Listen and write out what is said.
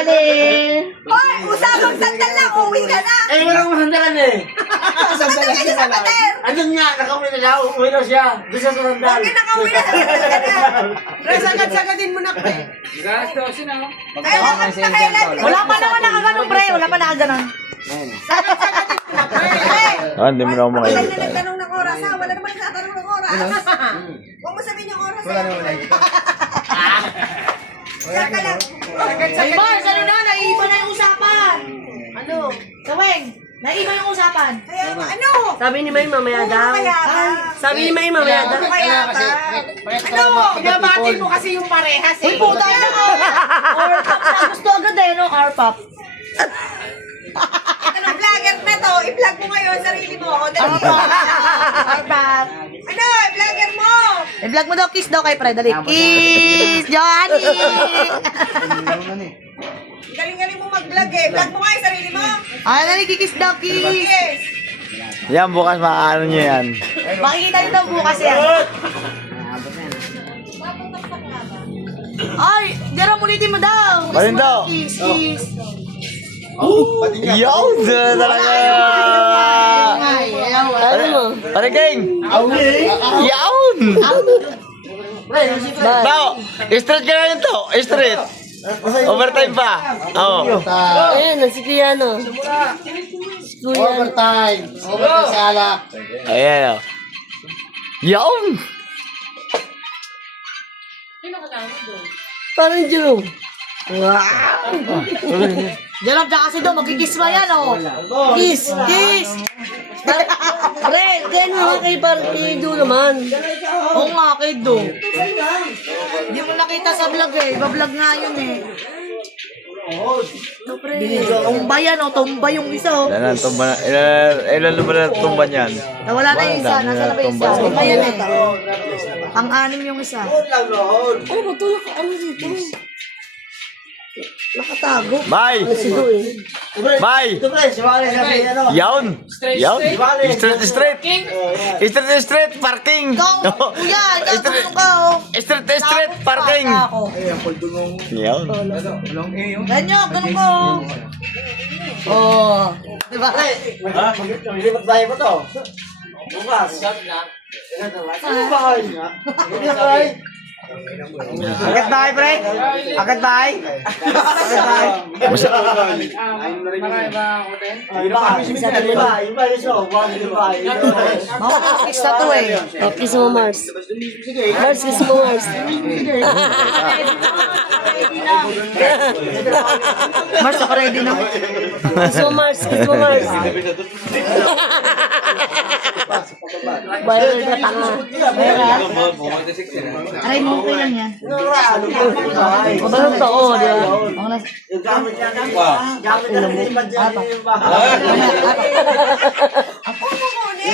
Hoy, usapang sandal lang, uwi ka na. Eh, wala akong sandalan eh. Sandal kayo sa pader. Andun nga, nakauwi na siya. Uuwi na siya. Doon siya sa sandal. Okay, nakauwi na sa sandal ka na. Pre, sagad-sagadin mo na, pre. Kailan? Wala pa naman nakaganon, pre. Wala pa nakaganon. Sagad-sagadin mo na, pre. Hindi mo na ako Wala makain. na nagtanong ng oras, ha? Wala naman nagtatanong ng oras. Huwag mo sabihin yung oras. Wala naman Saka lang. Ay, Mars, ano na? Naiiba na yung usapan. Ano? Saweng, naiiba yung usapan. Kaya ano? Sabi ni May mamaya daw. Kaya ba? Sabi ni May mamaya daw. Kaya ba? Ano? Binabati mo kasi yung parehas Uy, puta na ko. R-pop na gusto agad eh, no? R-pop. Ito na vlogger na to. I-vlog mo ngayon sarili mo. O, dali. R-pop. Ano? I-vlogger mo. I-vlog mo daw, kiss daw kay Pre. Dali. Kiss, Johnny! Galing-galing mo mag-vlog eh. Vlog mo nga yung sarili mo. Ay, dali, kikiss daw, kiss. Yes. Yan, bukas makaano nyo yan. Makikita nyo daw bukas yan. Ay, Jero, mulitin mo daw. Parin daw. Kiss, kiss. Yo, talaga. Ano mo? Pare King. Yawn. Tao, straight ka na to. Straight. Overtime pa. Oo. Ayan, si Kuya ano. Si Kuya. Overtime. Overtime sa alak. Ayan o. Yawn. Parang Jerome. Jero, dyan kasi daw, magkikiss ba yan, oh. Kiss, kiss. Pre, ganyan mo nga kay Partido naman. Oo nga, kay Do. Hindi mo nakita sa vlog eh. Iba-vlog nga yun eh. Ito, pre. Tumba yan, oh. Tumba yung isa, oh. Ilan ang tumba na, ilan na ba na tumba niyan? Nawala na yung isa. Nasa na ba yung isa? Tumba yan eh. Pang-anim yung isa. Ano ba tulak ka? Ano dito? Nakatago. Bye! Sigo eh. Bye! Ito pre, si Wale sabi ano. Yawn! Yawn! Straight! Straight! Parking! Ikaw, kuya, ikaw, tulungan ka, oh. Straight! Parking! Ako. Yawn! Ganyan, ganun ko, oh. Oh. Diba? Ha? Maglipat bahay mo to. Bukas. Ano bahay nga? Hindi na bahay. Agad bahay, pre. Agad bahay. Kiss na to eh. Oh, kiss mo Mars. Mars, kiss mo Mars. Mars, ako ready na. Kiss mo Mars, kiss mo Mars. Viral ka tanga. Aray mo, okay lang yan. Ano to? Oh, di ba? Ako na. Gamit niya yung bahay. Ako mo muna.